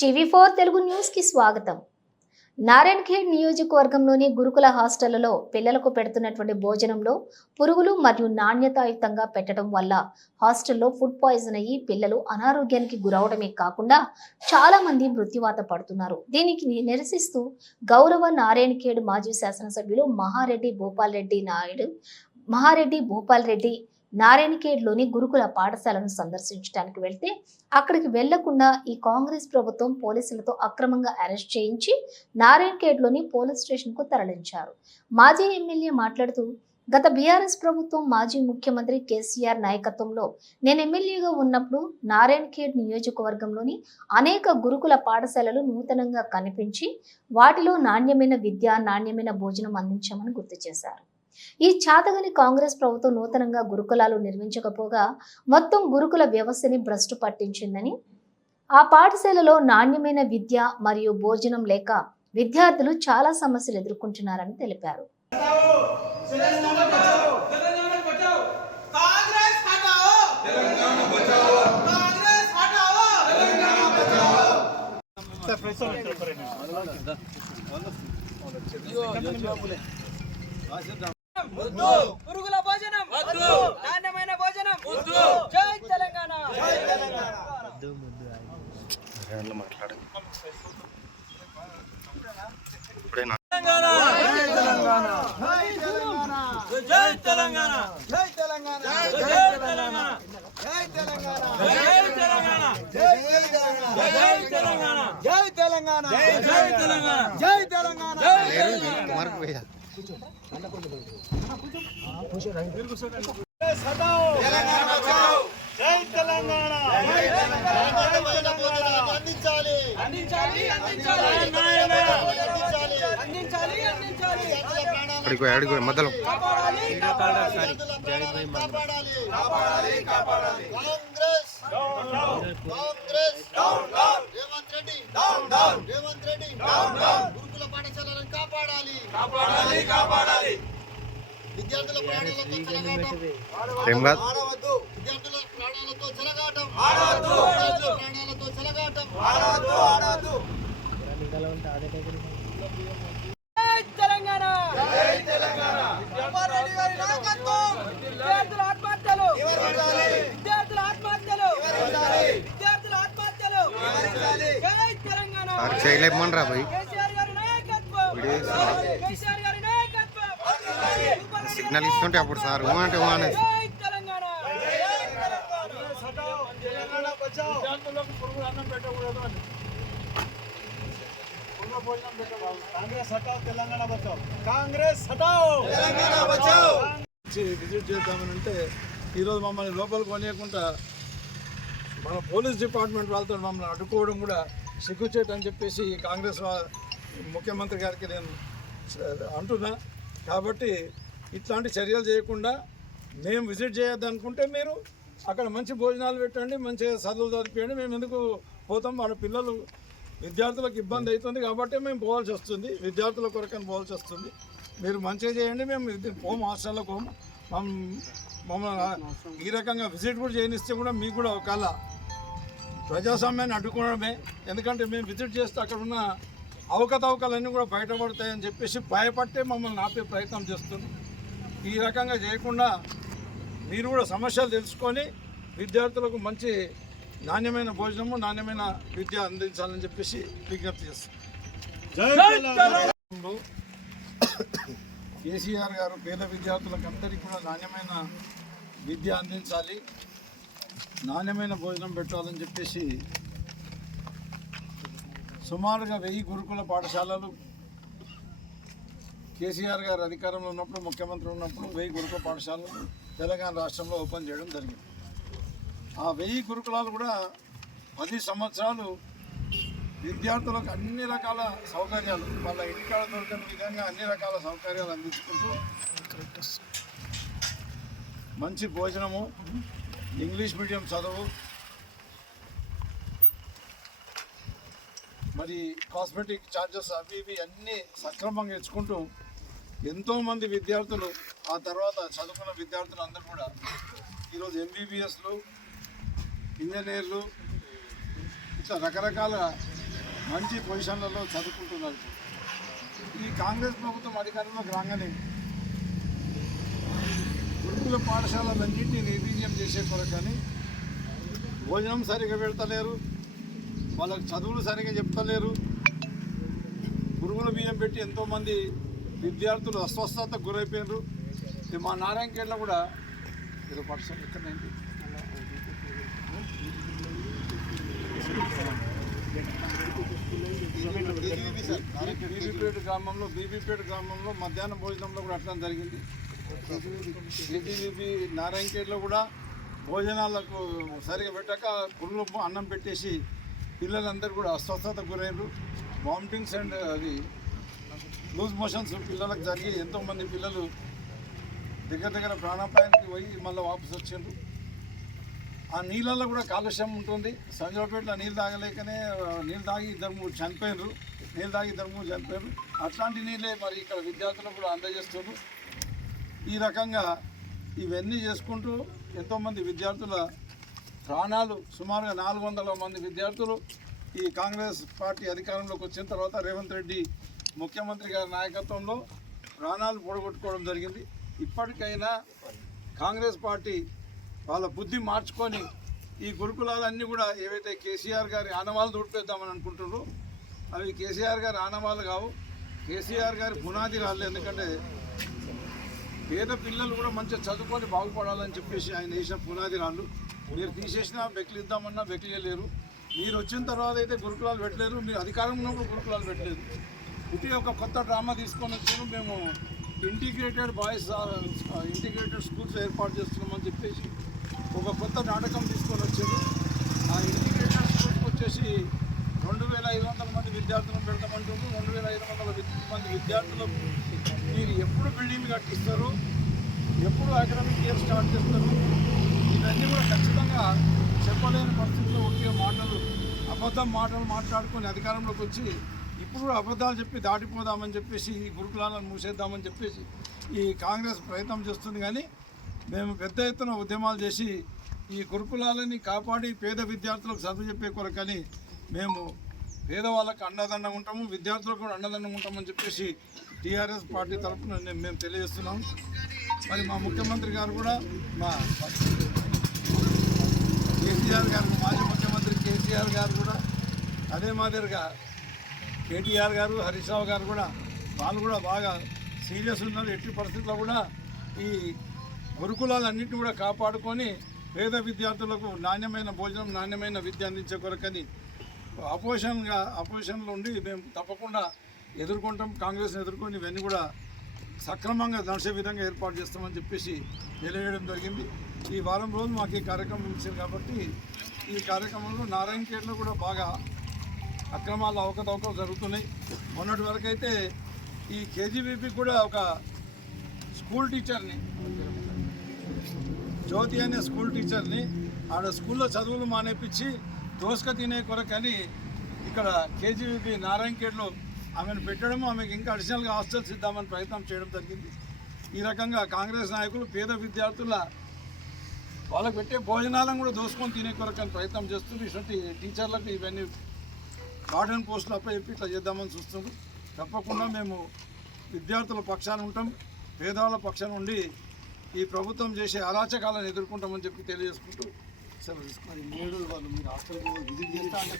TV four Telugu న్యూస్కి స్వాగతం. నారాయణ్ ఖేడ్ నియోజకవర్గంలోని గురుకుల హాస్టళ్ళలో పిల్లలకు పెడుతున్నటువంటి భోజనంలో పురుగులు మరియు నాణ్యతాయుతంగా పెట్టడం వల్ల హాస్టల్లో ఫుడ్ పాయిజన్ అయ్యి పిల్లలు అనారోగ్యానికి గురవడమే కాకుండా చాలా మంది మృత్యువాత పడుతున్నారు. దీనికి నిరసిస్తూ గౌరవ నారాయణ్ ఖేడ్ మాజీ శాసనసభ్యులు మహారెడ్డి భూపాల్ రెడ్డి నాయుడు మహారెడ్డి భూపాల్ రెడ్డి నారాయణఖేడ్లోని గురుకుల పాఠశాలను సందర్శించడానికి వెళ్తే అక్కడికి వెళ్ళకుండా ఈ కాంగ్రెస్ ప్రభుత్వం పోలీసులతో అక్రమంగా అరెస్ట్ చేయించి నారాయణఖేడ్లోని పోలీస్ స్టేషన్కు తరలించారు. మాజీ ఎమ్మెల్యే మాట్లాడుతూ గత బీఆర్ఎస్ ప్రభుత్వం మాజీ ముఖ్యమంత్రి కేసీఆర్ నాయకత్వంలో నేను ఎమ్మెల్యేగా ఉన్నప్పుడు నారాయణఖేడ్ నియోజకవర్గంలోని అనేక గురుకుల పాఠశాలలు నూతనంగా కనిపించి వాటిలో నాణ్యమైన విద్య నాణ్యమైన భోజనం అందించామని గుర్తు చేశారు. ఈ చాతగని కాంగ్రెస్ ప్రభుత్వం నూతనంగా గురుకులాలు నిర్మించకపోగా మొత్తం గురుకుల వ్యవస్థని భ్రష్టు పట్టించిందని ఆ పాఠశాలలో నాణ్యమైన విద్య మరియు భోజనం లేక విద్యార్థులు చాలా సమస్యలు ఎదుర్కొంటున్నారని తెలిపారు. పురుగుల భోజనం నాణ్యమైన భోజనం జై తెలంగాణ జై తెలంగాణ జై తెలంగాణ జై తెలంగాణ జై తెలంగాణ జై తెలంగాణ జై తెలంగాణ జై తెలంగాణ జై తెలంగాణ జై తెలంగాణ జై తెలంగాణ జై తెలంగాణ అందించాలి అందించాలి అందించాలి కాంగ్రెస్ రేవంత్ రెడ్డి రేవంత్ రెడ్డి గురుకుల పాఠశాల. కాపాడాలి. కాపాడాలి కాపాడాలి. విద్యార్థుల ప్రాణాలతో చెలగాటం ఆడవద్దు విద్యార్థుల ప్రాణాలతో చెలగాటం ఆడవద్దు. విద్యార్థుల ప్రాణాలతో చెలగాటం ఆడవద్దు ఆడవద్దు. జై తెలంగాణ! జై తెలంగాణ. నాయకత్వం! విద్యార్థుల ఆత్మహత్యలు! విద్యార్థుల ఆత్మహత్యలు! విద్యార్థుల ఆత్మహత్యలు! జై తెలంగాణ! చేయలేమనరా సిగ్నల్ ఇస్తుంటే అప్పుడు సార్ ఊ అంటే ఊ కాంగ్రెస్ విజిట్ చేద్దామని అంటే ఈరోజు మమ్మల్ని లోపలికి కొనియకుండా మన పోలీస్ డిపార్ట్మెంట్ వాళ్ళతో మమ్మల్ని అడ్డుకోవడం కూడా సిగ్గుచేట్ అని చెప్పేసి కాంగ్రెస్ ముఖ్యమంత్రి గారికి నేను అంటున్నా. కాబట్టి ఇట్లాంటి చర్యలు చేయకుండా మేము విజిట్ చేయొద్దనుకుంటే మీరు అక్కడ మంచి భోజనాలు పెట్టండి మంచిగా చదువులు చదివించండి మేము ఎందుకు పోతాం? వాళ్ళ పిల్లలు విద్యార్థులకు ఇబ్బంది అవుతుంది కాబట్టి మేము పోవాల్సి వస్తుంది. విద్యార్థుల కొరకని పోవాల్సి వస్తుంది. మీరు మంచిగా చేయండి. మేము పోము హాస్టల్లో పోము. మమ్మల్ని ఈ రకంగా విజిట్ కూడా చేయనిస్తే కూడా మీకు కూడా ఒక కళ ప్రజాస్వామ్యాన్ని అడ్డుకోవడమే. ఎందుకంటే మేము విజిట్ చేస్తే అక్కడ ఉన్న అవకతవకలన్నీ కూడా బయటపడతాయని చెప్పేసి భయపట్టే మమ్మల్ని ఆపే ప్రయత్నం చేస్తున్నాం ఈ రకంగా చేయకుండా మీరు కూడా సమస్యలు తెలుసుకొని విద్యార్థులకు మంచి నాణ్యమైన భోజనము నాణ్యమైన విద్య అందించాలని చెప్పేసి విజ్ఞప్తి చేస్తాం. కేసీఆర్ గారు పేద విద్యార్థులకు అందరికీ కూడా నాణ్యమైన విద్య అందించాలి నాణ్యమైన భోజనం పెట్టాలని చెప్పేసి సుమారుగా వెయ్యి గురుకుల పాఠశాలలు. కేసీఆర్ గారు అధికారంలో ఉన్నప్పుడు ముఖ్యమంత్రి ఉన్నప్పుడు వెయ్యి గురుకుల పాఠశాలలు తెలంగాణ రాష్ట్రంలో ఓపెన్ చేయడం జరిగింది. ఆ వెయ్యి గురుకులాలు కూడా పది సంవత్సరాలు విద్యార్థులకు అన్ని రకాల సౌకర్యాలు వాళ్ళ ఇంటికాడ దొరకని విధంగా అన్ని రకాల సౌకర్యాలు అందించుకుంటూ మంచి భోజనము ఇంగ్లీష్ మీడియం చదువు మరి కాస్మెటిక్ ఛార్జెస్ అవి ఇవి అన్నీ సక్రమంగా ఇచ్చుకుంటూ ఎంతోమంది విద్యార్థులు ఆ తర్వాత చదువుకున్న విద్యార్థులు అందరూ కూడా ఈరోజు ఎంబీబీఎస్లు ఇంజనీర్లు ఇట్లా రకరకాల మంచి పొజిషన్లలో చదువుకుంటున్నారు ఈ కాంగ్రెస్ ప్రభుత్వం అధికారంలోకి రాగానే గురుకుల పాఠశాలలన్నింటినీ నిర్వీర్యం చేసే కొరకని భోజనం సరిగా పెడతలేరు. వాళ్ళకి చదువులు సరిగా చెప్తలేరు. పురుగుల బియ్యం పెట్టి ఎంతోమంది విద్యార్థులు అస్వస్థతకు గురైపోయారు ఇది మా నారాయణఖేడ్లో కూడా ఇరవై పర్సెంట్ ఎక్కడండి బీబీపేట గ్రామంలో బీబీపేట గ్రామంలో మధ్యాహ్నం భోజనంలో కూడా అట్లా జరిగింది. బీబీబీ నారాయణఖేడ్లో కూడా భోజనాలకు సరిగా పెట్టాక పురుగులు అన్నం పెట్టేసి పిల్లలందరూ కూడా అస్వస్థతకు గురయ్యారు వామిటింగ్స్ అండ్ అది లూజ్ మోషన్స్ పిల్లలకు జరిగి ఎంతోమంది పిల్లలు దగ్గర దగ్గర ప్రాణాపాయానికి పోయి మళ్ళీ వాపసు వచ్చిండ్రు ఆ నీళ్ళల్లో కూడా కాలుష్యం ఉంటుంది. సంజయపేటలో నీళ్ళు తాగలేకనే నీళ్ళు తాగి ఇద్దరు మూడు చనిపోయినరు నీళ్ళు తాగి ఇద్దరు మూడు చనిపోయారు అట్లాంటి నీళ్ళే మరి ఇక్కడ విద్యార్థులకు కూడా అందజేస్తున్నారు ఈ రకంగా ఇవన్నీ చేసుకుంటూ ఎంతోమంది విద్యార్థుల ప్రాణాలు సుమారుగా నాలుగు వందల మంది విద్యార్థులు ఈ కాంగ్రెస్ పార్టీ అధికారంలోకి వచ్చిన తర్వాత రేవంత్ రెడ్డి ముఖ్యమంత్రి గారి నాయకత్వంలో ప్రాణాలు పొడగొట్టుకోవడం జరిగింది. ఇప్పటికైనా కాంగ్రెస్ పార్టీ వాళ్ళ బుద్ధి మార్చుకొని ఈ గురుకులాలన్నీ కూడా ఏవైతే కేసీఆర్ గారి ఆనవాళ్ళు దూడిపేద్దామని అనుకుంటున్నారో అవి కేసీఆర్ గారి ఆనవాళ్ళు కావు. కేసీఆర్ గారి పునాది రాళ్ళు ఎందుకంటే పేద పిల్లలు కూడా మంచిగా చదువుకొని బాగుపడాలని చెప్పేసి ఆయన వేసిన పునాది రాళ్ళు మీరు తీసేసినా బెకిలిద్దామన్నా బెకిలేరు మీరు వచ్చిన తర్వాత అయితే గురుకులాలు పెట్టలేరు. మీరు అధికారం ఉన్నప్పుడు గురుకులాలు పెట్టలేదు ఇది ఒక కొత్త డ్రామా తీసుకొని వచ్చారు. మేము ఇంటిగ్రేటెడ్ బాయ్స్ ఇంటిగ్రేటెడ్ స్కూల్స్ ఏర్పాటు చేస్తున్నామని చెప్పేసి ఒక కొత్త నాటకం తీసుకొని వచ్చారు. ఆ ఇంటిగ్రేటెడ్ స్కూల్స్కి వచ్చేసి రెండు వేల ఐదు వందల మంది విద్యార్థులను పెడతామంటుంది రెండు వేల ఐదు వందల మంది విద్యార్థులు మీరు ఎప్పుడు బిల్డింగ్ కట్టిస్తారు ఎప్పుడు అకాడమిక్ ఇయర్ స్టార్ట్ చేస్తారు ఇవన్నీ కూడా ఖచ్చితంగా చెప్పలేని పరిస్థితుల్లో ఉండే మాటలు అబద్ధం మాటలు మాట్లాడుకొని అధికారంలోకి వచ్చి ఇప్పుడు కూడా అబద్ధాలు చెప్పి దాటిపోదామని చెప్పేసి ఈ గురుకులాలను మూసేద్దామని చెప్పేసి ఈ కాంగ్రెస్ ప్రయత్నం చేస్తుంది కానీ మేము పెద్ద ఎత్తున ఉద్యమాలు చేసి ఈ గురుకులాలని కాపాడి పేద విద్యార్థులకు చదువు చెప్పే కొరకని మేము పేదవాళ్ళకు అండదండంగా ఉంటాము విద్యార్థులకు కూడా అండదండంగా ఉంటామని చెప్పేసి టీఆర్ఎస్ పార్టీ తరఫున మేము తెలియజేస్తున్నాం. మరి మా ముఖ్యమంత్రి గారు కూడా మా కేసీఆర్ గారు మాజీ ముఖ్యమంత్రి కేసీఆర్ గారు కూడా అదే మాదిరిగా కేటీఆర్ గారు హరీష్ రావు గారు కూడా వాళ్ళు కూడా బాగా సీరియస్ ఉన్నారు. ఎట్టి పరిస్థితుల్లో కూడా ఈ గురుకులాలన్నింటినీ కూడా కాపాడుకొని పేద విద్యార్థులకు నాణ్యమైన భోజనం నాణ్యమైన విద్య అందించే కొరకని అపోజిషన్గా అపోజిషన్లో ఉండి మేము తప్పకుండా ఎదుర్కొంటాం. కాంగ్రెస్ని ఎదుర్కొని ఇవన్నీ కూడా సక్రమంగా నడిచే విధంగా ఏర్పాటు చేస్తామని చెప్పేసి తెలియజేయడం జరిగింది. ఈ వారం రోజు మాకు ఈ కార్యక్రమం ఇచ్చారు కాబట్టి ఈ కార్యక్రమంలో నారాయణఖేడ్లో కూడా బాగా అక్రమాలు అవకతవకలు జరుగుతున్నాయి. మొన్నటి వరకు అయితే ఈ కేజీబీపీ కూడా ఒక స్కూల్ టీచర్ని జ్యోతి అనే స్కూల్ టీచర్ని ఆడ స్కూల్లో చదువులు మానేపించి దోసుక తినే కొరకని ఇక్కడ కేజీబీపీ నారాయణఖేడ్లో ఆమెను పెట్టడము ఆమెకు ఇంకా అడిషనల్గా హాస్టల్స్ ఇద్దామని ప్రయత్నం చేయడం జరిగింది. ఈ రకంగా కాంగ్రెస్ నాయకులు పేద విద్యార్థుల వాళ్ళకి పెట్టే భోజనాలను కూడా దోసుకొని తినే కొరకని ప్రయత్నం చేస్తుంది ఇటువంటి టీచర్లకు ఇవన్నీ గార్డెన్ పోస్టులు అప్పచెప్పి ఇట్లా చేద్దామని చూస్తున్నాం తప్పకుండా మేము విద్యార్థుల పక్షాన ఉంటాం. పేదవాళ్ళ పక్షాన ఉండి ఈ ప్రభుత్వం చేసే అరాచకాలను ఎదుర్కొంటామని చెప్పి తెలియజేసుకుంటూ సెలవు తీసుకున్నారు మూడు వాళ్ళు మీరు హాస్టల్కి విజిట్ చేస్తా